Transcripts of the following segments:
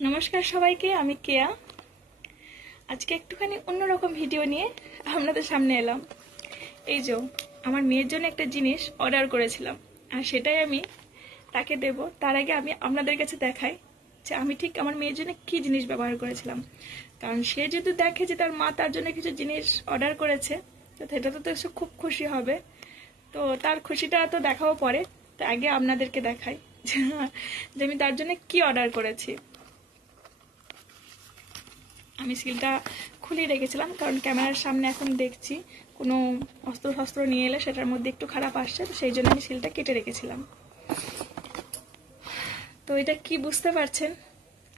নমস্কার সবাইকে, আমি কেয়া। আজকে একটুখানি অন্যরকম ভিডিও নিয়ে আপনাদের সামনে এলাম। এই যে আমার মেয়ের জন্য একটা জিনিস অর্ডার করেছিলাম, আর সেটাই আমি তাকে দেব। তার আগে আমি আপনাদের কাছে দেখাই যে আমি ঠিক আমার মেয়ের জন্য কি জিনিস ব্যবহার করেছিলাম। কারণ সে যদি দেখে যে তার মা তার জন্য কিছু জিনিস অর্ডার করেছে, তো সেটাতে তো সে খুব খুশি হবে। তো তার খুশিটা তো দেখাবো পরে, তো আগে আপনাদেরকে দেখাই যে আমি তার জন্য কি অর্ডার করেছি। আমি সিলটা খুলে রেখেছিলাম, কারণ ক্যামেরার সামনে এখন দেখছি কোনো অস্ত্র শস্ত্র নিয়ে এলে সেটার মধ্যে একটু খারাপ আসছে, তো সেই জন্য আমি সিলটা কেটে রেখেছিলাম। তো এটা কি বুঝতে পারছেন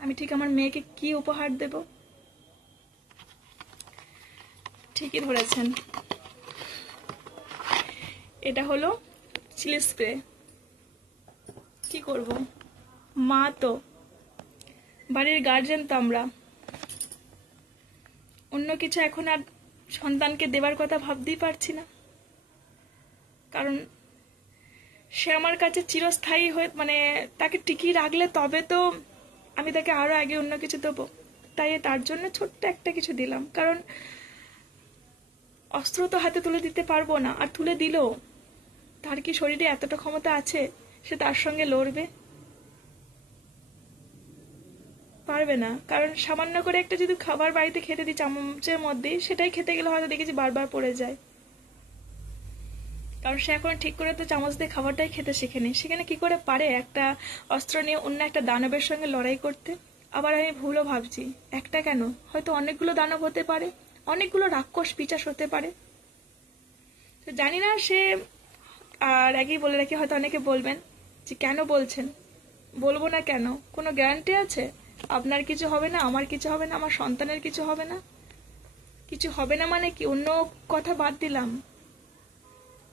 আমি ঠিক আমার মেয়েকে কি উপহার দেব? ঠিকই ধরেছেন, এটা হলো চিলি স্প্রে। কি করব, মা তো, বাড়ির গার্জেন তো আমরা, অন্য কিছু এখন আর সন্তানকে দেবার কথা ভাবতেই পারছি না। কারণ সে আমার কাছে চিরস্থায়ী হয়ে, মানে তাকে টিকিয়ে রাখলে তবে তো আমি তাকে আরো আগে অন্য কিছু দেবো। তাই তার জন্য ছোট্ট একটা কিছু দিলাম, কারণ অস্ত্র তো হাতে তুলে দিতে পারবো না, আর তুলে দিলেও তার কি শরীরে এতটা ক্ষমতা আছে সে তার সঙ্গে লড়বে? পারবে না। কারণ সামান্য করে একটা যদি খাবার বাড়িতে খেতে দিই চামচের মধ্যে, সেটাই খেতে গেলে হয়তো দেখেছি বারবার পড়ে যায়। কারণ সে এখন ঠিক করে তো চামচ দিয়ে খাবারটাই খেতে শেখেনি, সেখানে কি করে পারে একটা অস্ত্র নিয়ে অন্য একটা দানবের সঙ্গে লড়াই করতে? আবার আমি ভুলও ভাবছি, একটা কেন, হয়তো অনেকগুলো দানব হতে পারে, অনেকগুলো রাক্ষস পিচাস হতে পারে। তো জানি না সে, আর আগেই বলে রাখি, হয়তো অনেকে বলবেন যে কেন বলছেন, বলবো না কেন, কোনো গ্যারান্টি আছে আপনার কিছু হবে না, আমার কিছু হবে না, আমার সন্তানের কিছু হবে না? কিছু হবে না মানে কি, অন্য কথা বাদ দিলাম,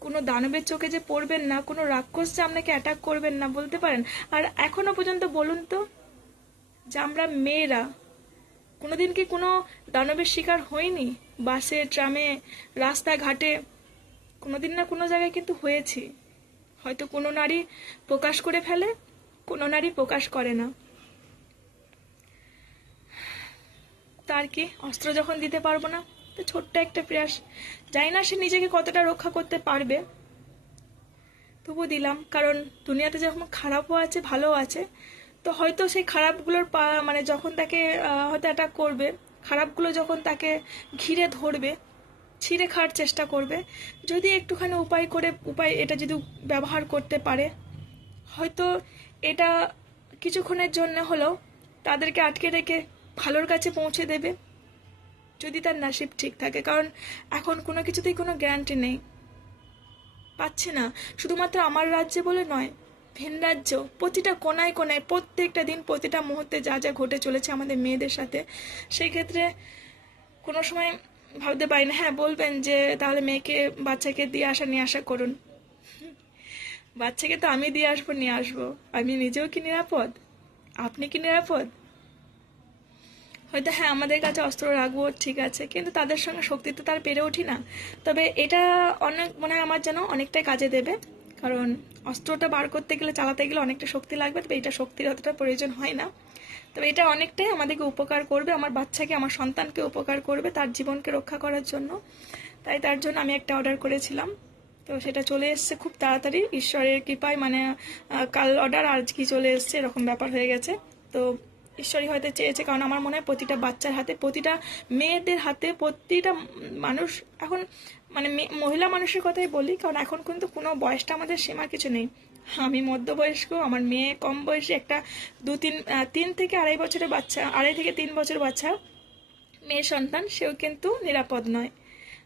কোনো দানবের চোখে যে পড়বেন না, কোনো রাক্ষস যে আপনাকে অ্যাটাক করবেন না, বলতে পারেন? আর এখনো পর্যন্ত বলুন তো, যে আমরা মেয়েরা কোনোদিন কি কোনো দানবের শিকার হইনি? বাসে, ট্রামে, রাস্তাঘাটে কোনোদিন না কোনো জায়গায় কিন্তু হয়েছি। হয়তো কোনো নারী প্রকাশ করে ফেলে, কোনো নারী প্রকাশ করে না। তার কি অস্ত্র যখন দিতে পারবো না, তো ছোট্ট একটা প্রয়াস, জানি না সে নিজেকে কতটা রক্ষা করতে পারবে, তবু দিলাম। কারণ দুনিয়াতে যখন খারাপও আছে ভালোও আছে, তো হয়তো সেই খারাপগুলোর মানে যখন তাকে হয়তো অ্যাটাক করবে, খারাপগুলো যখন তাকে ঘিরে ধরবে, ছিঁড়ে খাওয়ার চেষ্টা করবে, যদি একটুখানি উপায় এটা যদি ব্যবহার করতে পারে, হয়তো এটা কিছুক্ষণের জন্য হলেও তাদেরকে আটকে রেখে ভালোর কাছে পৌঁছে দেবে, যদি তার নসিব ঠিক থাকে। কারণ এখন কোনো কিছুতেই কোনো গ্যারান্টি নেই, পাচ্ছে না। শুধুমাত্র আমার রাজ্যে বলে নয়, ভিন রাজ্য, প্রতিটা কোনায় কোনায় প্রত্যেকটা দিন প্রতিটা মুহূর্তে যা যা ঘটে চলেছে আমাদের মেয়েদের সাথে, সেই ক্ষেত্রে কোনো সময় ভাবতে পারি না। হ্যাঁ, বলবেন যে তাহলে মেয়েকে, বাচ্চাকে দিয়ে আসা নিয়ে আসা করুন। বাচ্চাকে তো আমি দিয়ে আসবো, নিয়ে আসবো, আমি নিজেও কি নিরাপদ? আপনি কি নিরাপদ? হয়তো হ্যাঁ, আমাদের কাছে অস্ত্র রাখবো, ঠিক আছে, কিন্তু তাদের সঙ্গে শক্তি তো তার পেরে উঠি না। তবে এটা অনেক মনে হয় আমার যেন অনেকটাই কাজে দেবে। কারণ অস্ত্রটা বার করতে গেলে, চালাতে গেলে অনেকটা শক্তি লাগবে, তবে এটা শক্তির অতটা প্রয়োজন হয় না। তবে এটা অনেকটাই আমাদেরকে উপকার করবে, আমার বাচ্চাকে, আমার সন্তানকে উপকার করবে, তার জীবনকে রক্ষা করার জন্য। তাই তার জন্য আমি একটা অর্ডার করেছিলাম, তো সেটা চলে এসছে খুব তাড়াতাড়ি, ঈশ্বরের কৃপায়। মানে কাল অর্ডার, আজ কি চলে এসছে, এরকম ব্যাপার হয়ে গেছে। তো ঈশ্বরই হয়তো চেয়েছে, কারণ আমার মনে হয় প্রতিটা বাচ্চার হাতে, প্রতিটা মেয়েদের হাতে, প্রতিটা মানুষ এখন, মানে মহিলা মানুষের কথাই বলি, কারণ এখন কিন্তু কোনো বয়সটা আমাদের সীমা কিছু নেই। আমি মধ্যবয়স্ক, আমার মেয়ে কম বয়সী, একটা তিন থেকে আড়াই বছরের বাচ্চা, 2.5 থেকে 3 বছর বাচ্চা মেয়ে সন্তান, সেও কিন্তু নিরাপদ নয়।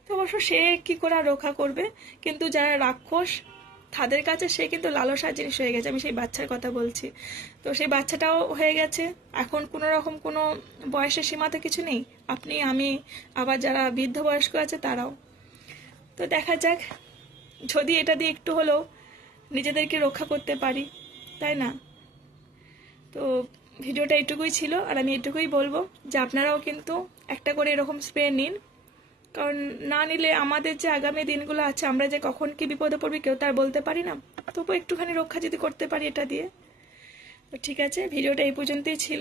তো অবশ্য সে কি করে আর রক্ষা করবে, কিন্তু যারা রাক্ষস তাদের কাছে সে কিন্তু লালসার জিনিস হয়ে গেছে। আমি সেই বাচ্চার কথা বলছি। তো সেই বাচ্চাটাও হয়ে গেছে, এখন কোনো রকম কোনো বয়সের সীমা তো কিছু নেই, আপনি, আমি, আবার যারা বৃদ্ধ বয়স্ক আছে তারাও। তো দেখা যাক, যদি এটা দিয়ে একটু হলেও নিজেদেরকে রক্ষা করতে পারি, তাই না? তো ভিডিওটা এটুকুই ছিল, আর আমি এটুকুই বলবো যে আপনারাও কিন্তু একটা করে এরকম স্প্রে নিন। কারণ না নিলে আমাদের যে আগামী দিনগুলো আছে, আমরা যে কখন কি বিপদে পড়বি কেউ তার বলতে পারি না, তবু একটুখানি রক্ষা যদি করতে পারি এটা দিয়ে। তো ঠিক আছে, ভিডিওটা এই পর্যন্তই ছিল।